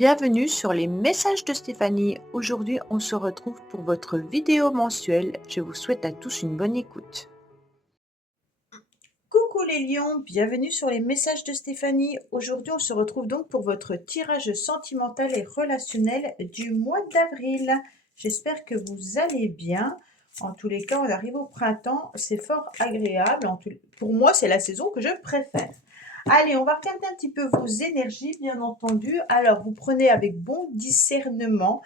Bienvenue sur les messages de Stéphanie. Aujourd'hui, on se retrouve pour votre vidéo mensuelle. Je vous souhaite à tous une bonne écoute. Coucou les lions, bienvenue sur les messages de Stéphanie. Aujourd'hui, on se retrouve donc pour votre tirage sentimental et relationnel du mois d'avril. J'espère que vous allez bien. En tous les cas, on arrive au printemps, c'est fort agréable. Pour moi, c'est la saison que je préfère. Allez, on va regarder un petit peu vos énergies, bien entendu. Alors, vous prenez avec bon discernement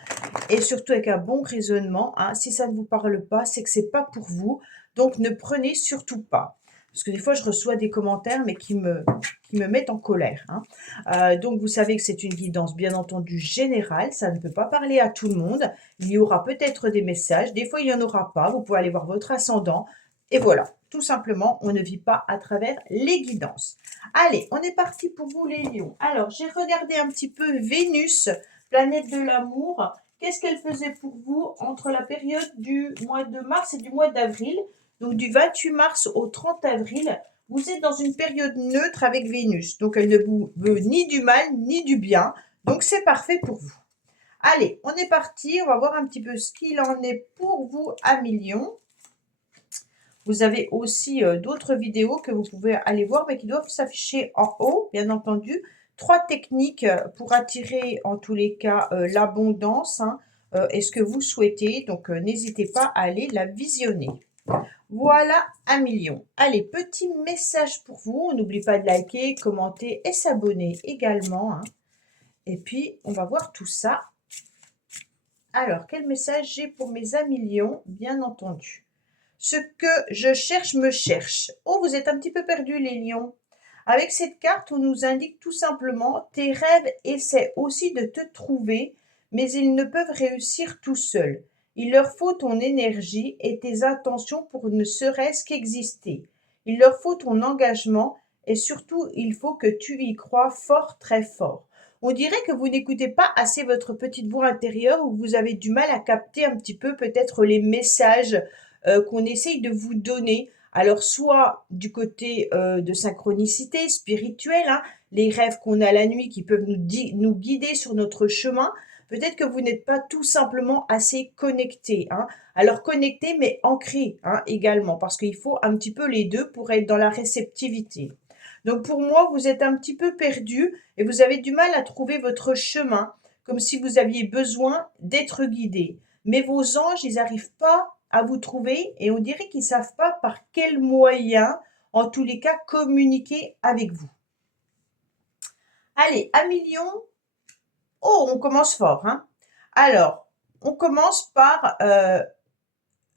et surtout avec un bon raisonnement, hein. Si ça ne vous parle pas, c'est que c'est pas pour vous. Donc, ne prenez surtout pas. Parce que des fois, je reçois des commentaires, mais qui me mettent en colère, hein. Donc, vous savez que c'est une guidance, bien entendu, générale. Ça ne peut pas parler à tout le monde. Il y aura peut-être des messages. Des fois, il n'y en aura pas. Vous pouvez aller voir votre ascendant. Et voilà, tout simplement, on ne vit pas à travers les guidances. Allez, on est parti pour vous, les lions. Alors, j'ai regardé un petit peu Vénus, planète de l'amour. Qu'est-ce qu'elle faisait pour vous entre la période du mois de mars et du mois d'avril? Donc du 28 mars au 30 avril, vous êtes dans une période neutre avec Vénus. Donc elle ne vous veut ni du mal ni du bien. Donc c'est parfait pour vous. Allez, on est parti. On va voir un petit peu ce qu'il en est pour vous à Million. Vous avez aussi d'autres vidéos que vous pouvez aller voir, mais qui doivent s'afficher en haut, bien entendu. 3 techniques pour attirer, en tous les cas, l'abondance, hein, et ce que vous souhaitez. Donc, n'hésitez pas à aller la visionner. Voilà 1 million. Allez, petit message pour vous. On n'oublie pas de liker, commenter et s'abonner également, hein. Et puis, on va voir tout ça. Alors, quel message j'ai pour mes 1 million? Bien entendu. Ce que je cherche me cherche. Oh, vous êtes un petit peu perdus, les lions. Avec cette carte, on nous indique tout simplement, tes rêves essaient aussi de te trouver, mais ils ne peuvent réussir tout seuls. Il leur faut ton énergie et tes intentions pour ne serait-ce qu'exister. Il leur faut ton engagement et surtout, il faut que tu y crois fort, très fort. On dirait que vous n'écoutez pas assez votre petite voix intérieure ou vous avez du mal à capter un petit peu peut-être les messages qu'on essaye de vous donner. Alors, soit du côté de synchronicité spirituelle, hein, les rêves qu'on a la nuit qui peuvent nous guider sur notre chemin. Peut-être que vous n'êtes pas tout simplement assez connecté, hein. Alors, connecté, mais ancré, hein, également, parce qu'il faut un petit peu les deux pour être dans la réceptivité. Donc, pour moi, vous êtes un petit peu perdu et vous avez du mal à trouver votre chemin, comme si vous aviez besoin d'être guidé. Mais vos anges, ils n'arrivent pas à vous trouver et on dirait qu'ils ne savent pas par quel moyen, en tous les cas, communiquer avec vous. Allez, 1 million. Oh, on commence fort, hein. Alors, on commence par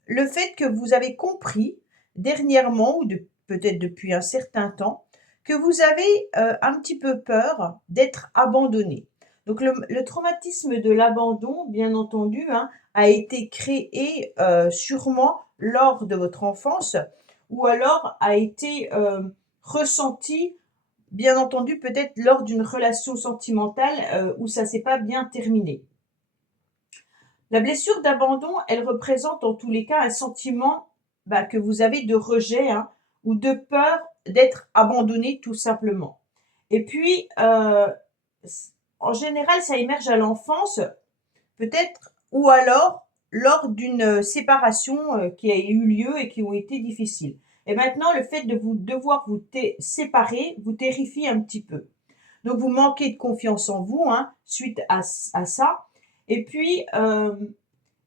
le fait que vous avez compris dernièrement, ou peut-être depuis un certain temps, que vous avez un petit peu peur d'être abandonné. Donc le traumatisme de l'abandon, bien entendu, hein, a été créé sûrement lors de votre enfance ou alors a été ressenti, bien entendu, peut-être lors d'une relation sentimentale où ça s'est pas bien terminé. La blessure d'abandon, elle représente en tous les cas un sentiment que vous avez de rejet, hein, ou de peur d'être abandonné tout simplement. Et puis, en général, ça émerge à l'enfance, peut-être, ou alors lors d'une séparation qui a eu lieu et qui ont été difficiles. Et maintenant, le fait de vous devoir vous séparer vous terrifie un petit peu. Donc, vous manquez de confiance en vous, hein, suite à ça. Et puis,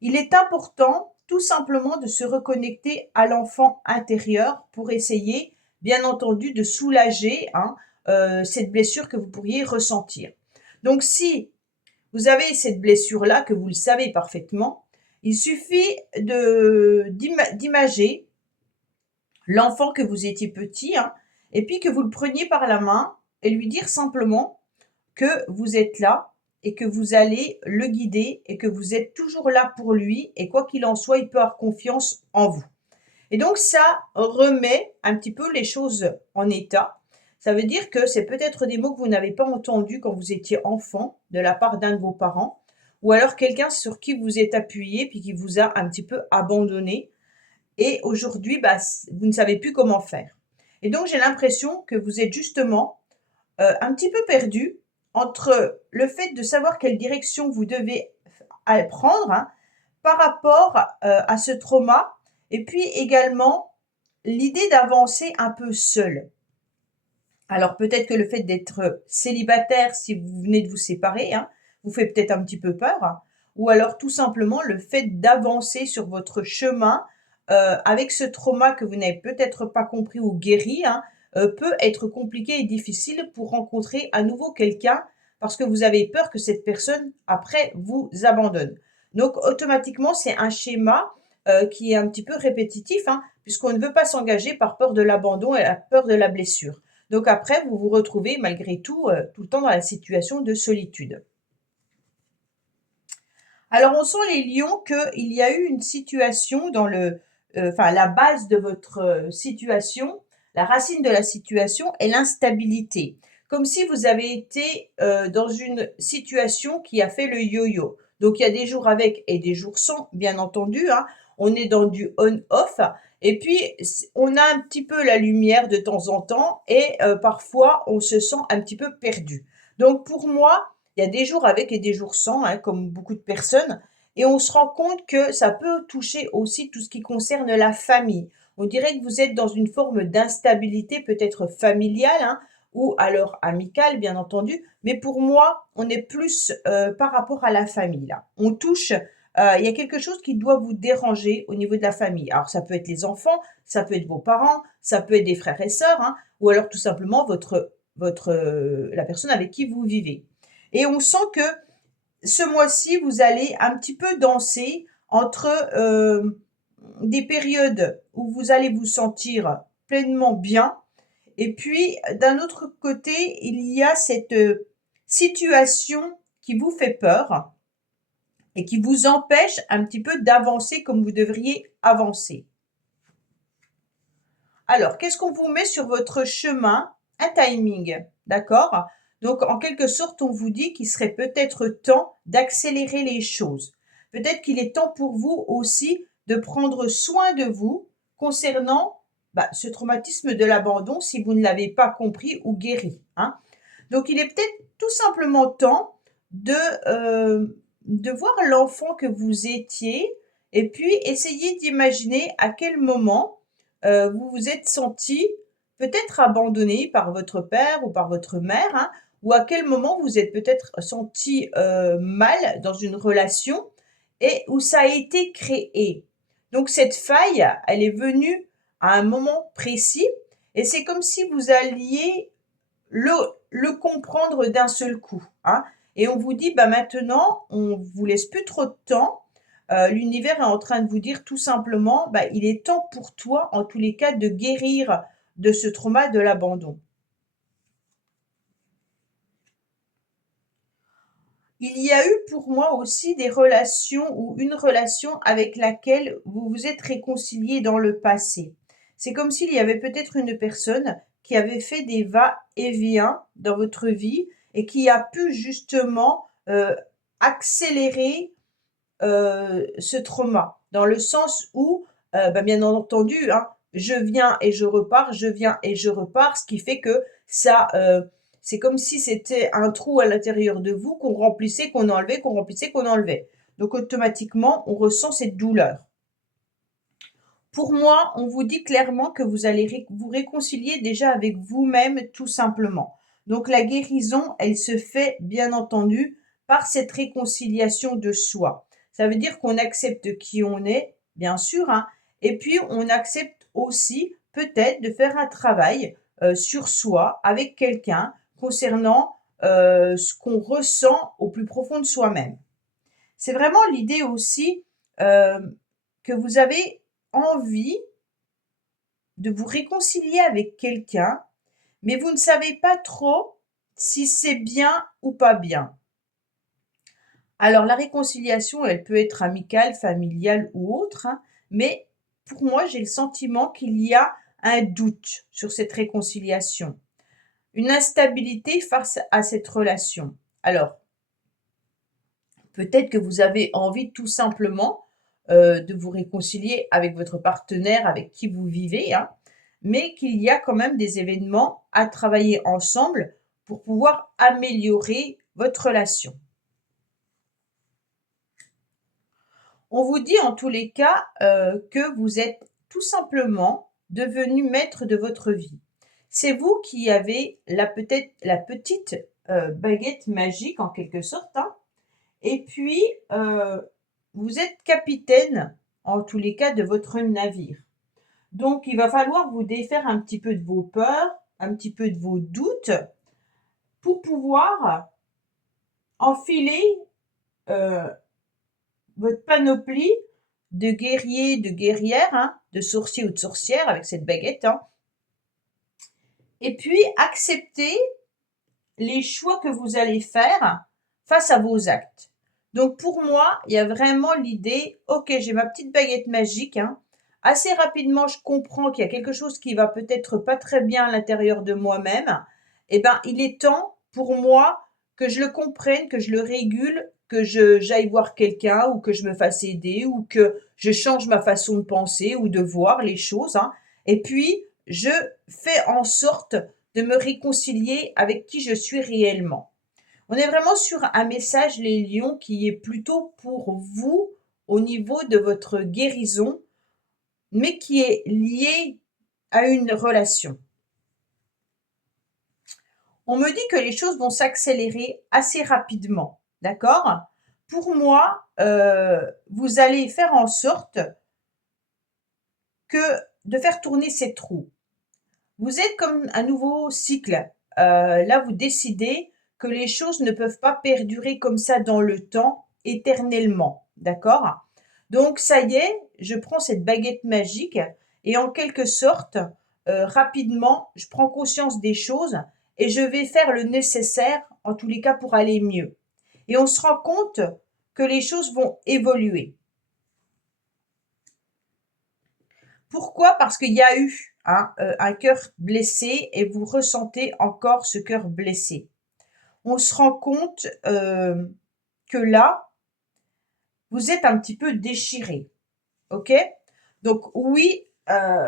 il est important tout simplement de se reconnecter à l'enfant intérieur pour essayer, bien entendu, de soulager, hein, cette blessure que vous pourriez ressentir. Donc, si vous avez cette blessure-là, que vous le savez parfaitement, il suffit d'imager l'enfant que vous étiez petit, hein, et puis que vous le preniez par la main et lui dire simplement que vous êtes là et que vous allez le guider et que vous êtes toujours là pour lui et quoi qu'il en soit, il peut avoir confiance en vous. Et donc ça remet un petit peu les choses en état. Ça veut dire que c'est peut-être des mots que vous n'avez pas entendus quand vous étiez enfant de la part d'un de vos parents ou alors quelqu'un sur qui vous êtes appuyé puis qui vous a un petit peu abandonné et aujourd'hui, vous ne savez plus comment faire. Et donc j'ai l'impression que vous êtes justement un petit peu perdu entre le fait de savoir quelle direction vous devez prendre, hein, par rapport à ce trauma, et puis également l'idée d'avancer un peu seul. Alors peut-être que le fait d'être célibataire, si vous venez de vous séparer, hein, vous fait peut-être un petit peu peur, hein, ou alors tout simplement le fait d'avancer sur votre chemin avec ce trauma que vous n'avez peut-être pas compris ou guéri, hein, peut être compliqué et difficile pour rencontrer à nouveau quelqu'un parce que vous avez peur que cette personne, après, vous abandonne. Donc automatiquement, c'est un schéma qui est un petit peu répétitif, hein, puisqu'on ne veut pas s'engager par peur de l'abandon et la peur de la blessure. Donc après, vous vous retrouvez malgré tout, tout le temps dans la situation de solitude. Alors on sent les lions qu'il y a eu une situation dans la base de votre situation, la racine de la situation est l'instabilité. Comme si vous avez été dans une situation qui a fait le yo-yo. Donc il y a des jours avec et des jours sans, bien entendu, hein. On est dans du on-off. Et puis, on a un petit peu la lumière de temps en temps et parfois, on se sent un petit peu perdu. Donc, pour moi, il y a des jours avec et des jours sans, hein, comme beaucoup de personnes. Et on se rend compte que ça peut toucher aussi tout ce qui concerne la famille. On dirait que vous êtes dans une forme d'instabilité peut-être familiale, hein, ou alors amicale, bien entendu. Mais pour moi, on est plus par rapport à la famille, là. On touche il y a quelque chose qui doit vous déranger au niveau de la famille. Alors, ça peut être les enfants, ça peut être vos parents, ça peut être des frères et sœurs, hein, ou alors tout simplement la personne avec qui vous vivez. Et on sent que ce mois-ci, vous allez un petit peu danser entre des périodes où vous allez vous sentir pleinement bien, et puis d'un autre côté, il y a cette situation qui vous fait peur et qui vous empêche un petit peu d'avancer comme vous devriez avancer. Alors, qu'est-ce qu'on vous met sur votre chemin? Un timing, d'accord? Donc, en quelque sorte, on vous dit qu'il serait peut-être temps d'accélérer les choses. Peut-être qu'il est temps pour vous aussi de prendre soin de vous concernant ce traumatisme de l'abandon si vous ne l'avez pas compris ou guéri, hein. Donc, il est peut-être tout simplement temps de, de voir l'enfant que vous étiez et puis essayer d'imaginer à quel moment vous vous êtes senti peut-être abandonné par votre père ou par votre mère, hein, ou à quel moment vous êtes peut-être senti mal dans une relation et où ça a été créé. Donc cette faille, elle est venue à un moment précis et c'est comme si vous alliez le comprendre d'un seul coup, hein. Et on vous dit, maintenant, on vous laisse plus trop de temps. L'univers est en train de vous dire tout simplement, il est temps pour toi, en tous les cas, de guérir de ce trauma de l'abandon. Il y a eu pour moi aussi des relations ou une relation avec laquelle vous vous êtes réconcilié dans le passé. C'est comme s'il y avait peut-être une personne qui avait fait des va-et-vient dans votre vie et qui a pu justement accélérer ce trauma, dans le sens où, bien entendu, hein, je viens et je repars, je viens et je repars, ce qui fait que ça, c'est comme si c'était un trou à l'intérieur de vous qu'on remplissait, qu'on enlevait, qu'on remplissait, qu'on enlevait. Donc automatiquement, on ressent cette douleur. Pour moi, on vous dit clairement que vous allez vous réconcilier déjà avec vous-même tout simplement. Donc la guérison, elle se fait bien entendu par cette réconciliation de soi. Ça veut dire qu'on accepte qui on est, bien sûr, hein, et puis on accepte aussi peut-être de faire un travail sur soi avec quelqu'un concernant ce qu'on ressent au plus profond de soi-même. C'est vraiment l'idée aussi que vous avez envie de vous réconcilier avec quelqu'un, mais vous ne savez pas trop si c'est bien ou pas bien. Alors la réconciliation, elle peut être amicale, familiale ou autre, hein, mais pour moi, j'ai le sentiment qu'il y a un doute sur cette réconciliation, une instabilité face à cette relation. Alors, peut-être que vous avez envie tout simplement de vous réconcilier avec votre partenaire avec qui vous vivez, hein, mais qu'il y a quand même des événements à travailler ensemble pour pouvoir améliorer votre relation. On vous dit en tous les cas que vous êtes tout simplement devenu maître de votre vie. C'est vous qui avez peut-être la petite baguette magique en quelque sorte, hein. Et puis, vous êtes capitaine en tous les cas de votre navire. Donc, il va falloir vous défaire un petit peu de vos peurs, un petit peu de vos doutes pour pouvoir enfiler votre panoplie de guerrier, de guerrière, hein, de sorcier ou de sorcière avec cette baguette, hein, et puis accepter les choix que vous allez faire face à vos actes. Donc pour moi, il y a vraiment l'idée, ok, j'ai ma petite baguette magique, hein, assez rapidement je comprends qu'il y a quelque chose qui va peut-être pas très bien à l'intérieur de moi-même, et ben il est temps pour moi que je le comprenne, que je le régule, que j'aille voir quelqu'un ou que je me fasse aider ou que je change ma façon de penser ou de voir les choses, hein. Et puis je fais en sorte de me réconcilier avec qui je suis réellement. On est vraiment sur un message, les lions, qui est plutôt pour vous au niveau de votre guérison, mais qui est lié à une relation. On me dit que les choses vont s'accélérer assez rapidement, d'accord? Pour moi, vous allez faire en sorte de faire tourner cette roue. Vous êtes comme un nouveau cycle. Là, vous décidez que les choses ne peuvent pas perdurer comme ça dans le temps éternellement, d'accord? Donc, ça y est, je prends cette baguette magique et en quelque sorte, rapidement, je prends conscience des choses et je vais faire le nécessaire, en tous les cas, pour aller mieux. Et on se rend compte que les choses vont évoluer. Pourquoi? Parce qu'il y a eu un cœur blessé et vous ressentez encore ce cœur blessé. On se rend compte que là, vous êtes un petit peu déchiré. Ok? Donc oui,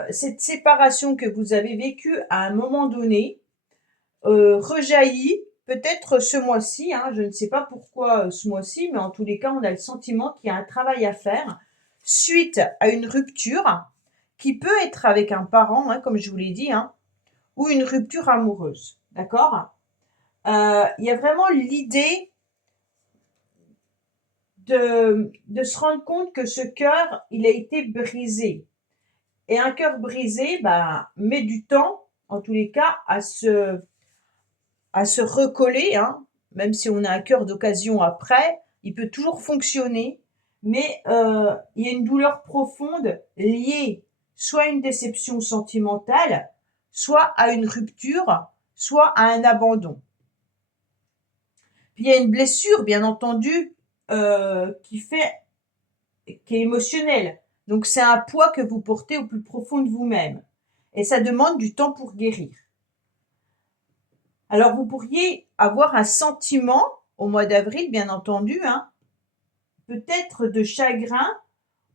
cette séparation que vous avez vécue à un moment donné rejaillit peut-être ce mois-ci. Hein, je ne sais pas pourquoi ce mois-ci, mais en tous les cas, on a le sentiment qu'il y a un travail à faire suite à une rupture qui peut être avec un parent, hein, comme je vous l'ai dit, hein, ou une rupture amoureuse. D'accord? Il y a vraiment l'idée de se rendre compte que ce cœur, il a été brisé. Et un cœur brisé, met du temps, en tous les cas, à se recoller, hein. Même si on a un cœur d'occasion après, il peut toujours fonctionner, mais il y a une douleur profonde liée soit à une déception sentimentale, soit à une rupture, soit à un abandon. Puis il y a une blessure, bien entendu, qui est émotionnelle. Donc c'est un poids que vous portez au plus profond de vous-même. Et ça demande du temps pour guérir. Alors vous pourriez avoir un sentiment au mois d'avril, bien entendu, hein, peut-être de chagrin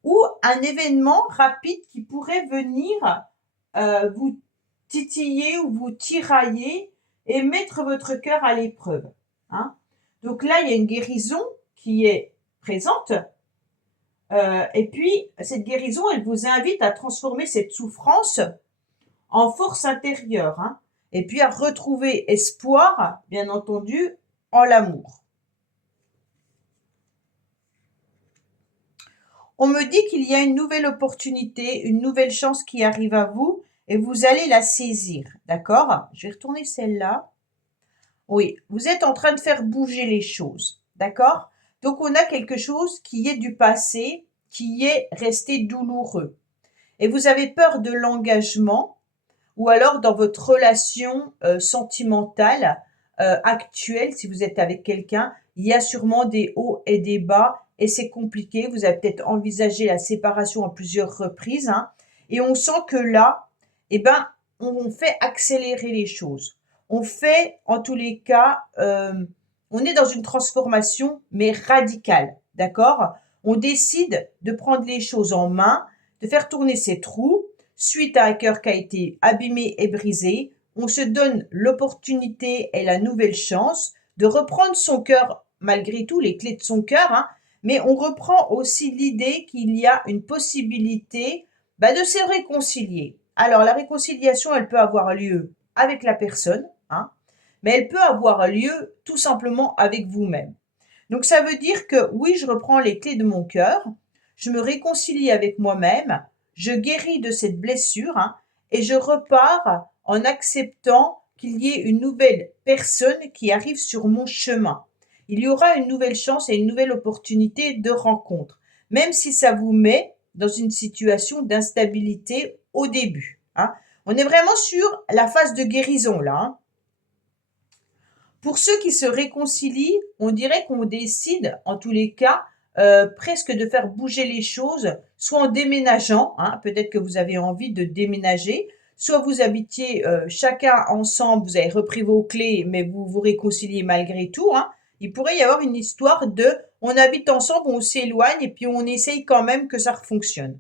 ou un événement rapide qui pourrait venir vous titiller ou vous tirailler et mettre votre cœur à l'épreuve, hein. Donc là, il y a une guérison qui est présente. Et puis, cette guérison, elle vous invite à transformer cette souffrance en force intérieure, hein, et puis à retrouver espoir, bien entendu, en l'amour. On me dit qu'il y a une nouvelle opportunité, une nouvelle chance qui arrive à vous et vous allez la saisir, d'accord? Je vais retourner celle-là. Oui, vous êtes en train de faire bouger les choses, d'accord? Donc on a quelque chose qui est du passé, qui est resté douloureux. Et vous avez peur de l'engagement ou alors dans votre relation sentimentale actuelle, si vous êtes avec quelqu'un, il y a sûrement des hauts et des bas et c'est compliqué. Vous avez peut-être envisagé la séparation à plusieurs reprises, hein, et on sent que là, on fait accélérer les choses. On fait, en tous les cas, on est dans une transformation, mais radicale, d'accord? On décide de prendre les choses en main, de faire tourner cette roue. Suite à un cœur qui a été abîmé et brisé, on se donne l'opportunité et la nouvelle chance de reprendre son cœur, malgré tout, les clés de son cœur, hein, mais on reprend aussi l'idée qu'il y a une possibilité de se réconcilier. Alors, la réconciliation, elle peut avoir lieu avec la personne, hein, mais elle peut avoir lieu tout simplement avec vous-même. Donc, ça veut dire que oui, je reprends les clés de mon cœur, je me réconcilie avec moi-même, je guéris de cette blessure, hein, et je repars en acceptant qu'il y ait une nouvelle personne qui arrive sur mon chemin. Il y aura une nouvelle chance et une nouvelle opportunité de rencontre, même si ça vous met dans une situation d'instabilité au début, hein. On est vraiment sur la phase de guérison là, hein. Pour ceux qui se réconcilient, on dirait qu'on décide, en tous les cas, presque de faire bouger les choses, soit en déménageant, hein, peut-être que vous avez envie de déménager, soit vous habitiez chacun ensemble, vous avez repris vos clés, mais vous vous réconciliez malgré tout, hein. Il pourrait y avoir une histoire de on habite ensemble, on s'éloigne et puis on essaye quand même que ça fonctionne.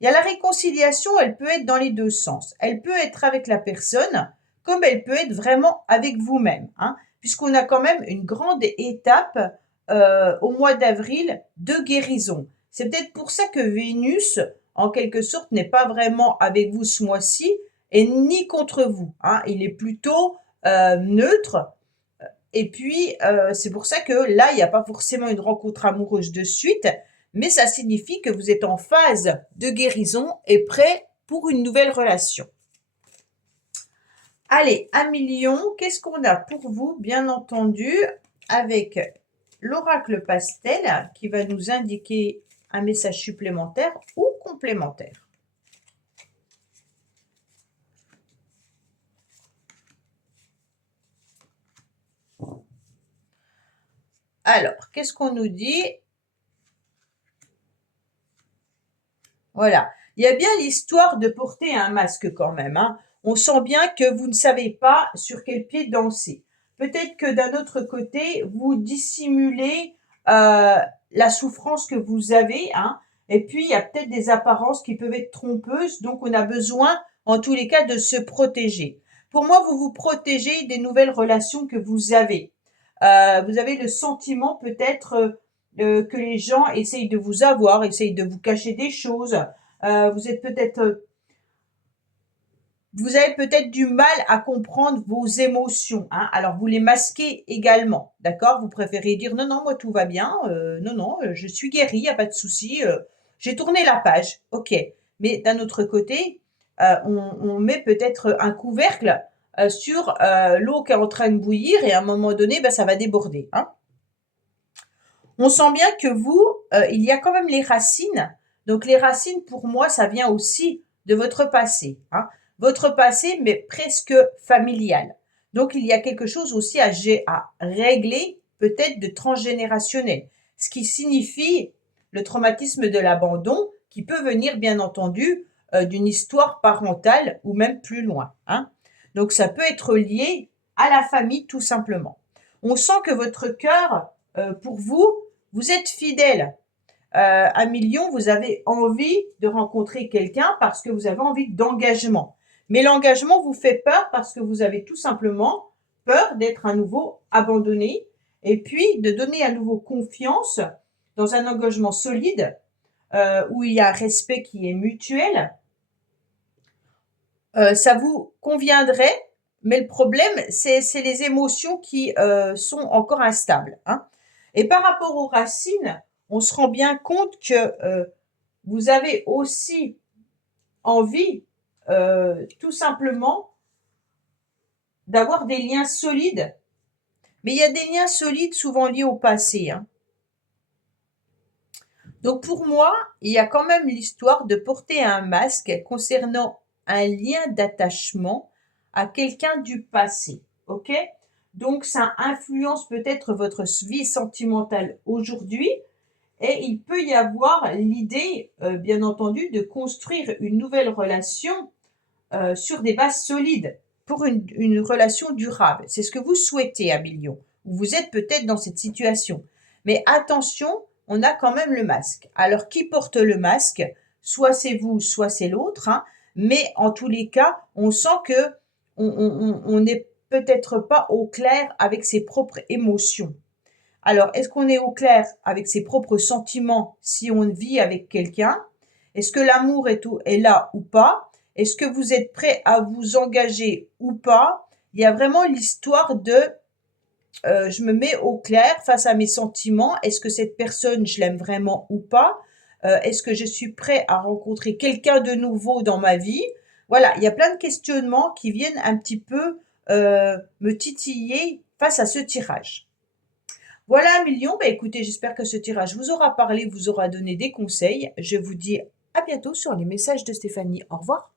Il y a la réconciliation, elle peut être dans les deux sens. Elle peut être avec la personne, comme elle peut être vraiment avec vous-même, hein, puisqu'on a quand même une grande étape au mois d'avril de guérison. C'est peut-être pour ça que Vénus, en quelque sorte, n'est pas vraiment avec vous ce mois-ci et ni contre vous, hein. Il est plutôt neutre. Et puis, c'est pour ça que là, il n'y a pas forcément une rencontre amoureuse de suite, mais ça signifie que vous êtes en phase de guérison et prêt pour une nouvelle relation. Allez, 1 000 000, qu'est-ce qu'on a pour vous, bien entendu, avec l'oracle pastel qui va nous indiquer un message supplémentaire ou complémentaire. Alors, qu'est-ce qu'on nous dit? Voilà. Il y a bien l'histoire de porter un masque quand même, hein. On sent bien que vous ne savez pas sur quel pied danser. Peut-être que d'un autre côté, vous dissimulez la souffrance que vous avez, hein. Et puis, il y a peut-être des apparences qui peuvent être trompeuses. Donc, on a besoin, en tous les cas, de se protéger. Pour moi, vous vous protégez des nouvelles relations que vous avez. Vous avez le sentiment peut-être que les gens essayent de vous avoir, essayent de vous cacher des choses. Vous êtes peut-être, vous avez peut-être du mal à comprendre vos émotions, hein. Alors vous les masquez également, d'accord? Vous préférez dire non, non, moi tout va bien, non, non, je suis guérie, il n'y a pas de souci, j'ai tourné la page, ok. Mais d'un autre côté, on met peut-être un couvercle sur l'eau qui est en train de bouillir et à un moment donné, ça va déborder, hein. On sent bien que vous, il y a quand même les racines. Donc les racines, pour moi, ça vient aussi de votre passé, hein. Votre passé, mais presque familial. Donc il y a quelque chose aussi à régler, peut-être de transgénérationnel. Ce qui signifie le traumatisme de l'abandon, qui peut venir, bien entendu, d'une histoire parentale ou même plus loin, hein. Donc ça peut être lié à la famille, tout simplement. On sent que votre cœur, pour vous, vous êtes fidèle. 1 000 000, vous avez envie de rencontrer quelqu'un parce que vous avez envie d'engagement. Mais l'engagement vous fait peur parce que vous avez tout simplement peur d'être à nouveau abandonné et puis de donner à nouveau confiance dans un engagement solide où il y a un respect qui est mutuel. Ça vous conviendrait, mais le problème, c'est les émotions qui sont encore instables, hein. Et par rapport aux racines, on se rend bien compte que vous avez aussi envie, tout simplement, d'avoir des liens solides. Mais il y a des liens solides souvent liés au passé, hein. Donc pour moi, il y a quand même l'histoire de porter un masque concernant un lien d'attachement à quelqu'un du passé, ok? Donc ça influence peut-être votre vie sentimentale aujourd'hui et il peut y avoir l'idée, bien entendu, de construire une nouvelle relation sur des bases solides pour une relation durable. C'est ce que vous souhaitez, 1 000 000. Vous êtes peut-être dans cette situation. Mais attention, on a quand même le masque. Alors, qui porte le masque? Soit c'est vous, soit c'est l'autre, hein. Mais en tous les cas, on sent que on n'est peut-être pas au clair avec ses propres émotions. Alors, est-ce qu'on est au clair avec ses propres sentiments si on vit avec quelqu'un? Est-ce que l'amour est là ou pas? Est-ce que vous êtes prêt à vous engager ou pas? Il y a vraiment l'histoire de je me mets au clair face à mes sentiments. Est-ce que cette personne, je l'aime vraiment ou pas? Est-ce que je suis prêt à rencontrer quelqu'un de nouveau dans ma vie? Voilà, il y a plein de questionnements qui viennent un petit peu me titiller face à ce tirage. Voilà un million. Bah, écoutez, j'espère que ce tirage vous aura parlé, vous aura donné des conseils. Je vous dis à bientôt sur les messages de Stéphanie. Au revoir.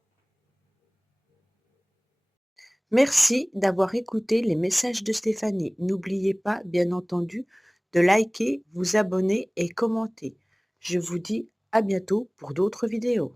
Merci d'avoir écouté les messages de Stéphanie. N'oubliez pas, bien entendu, de liker, vous abonner et commenter. Je vous dis à bientôt pour d'autres vidéos.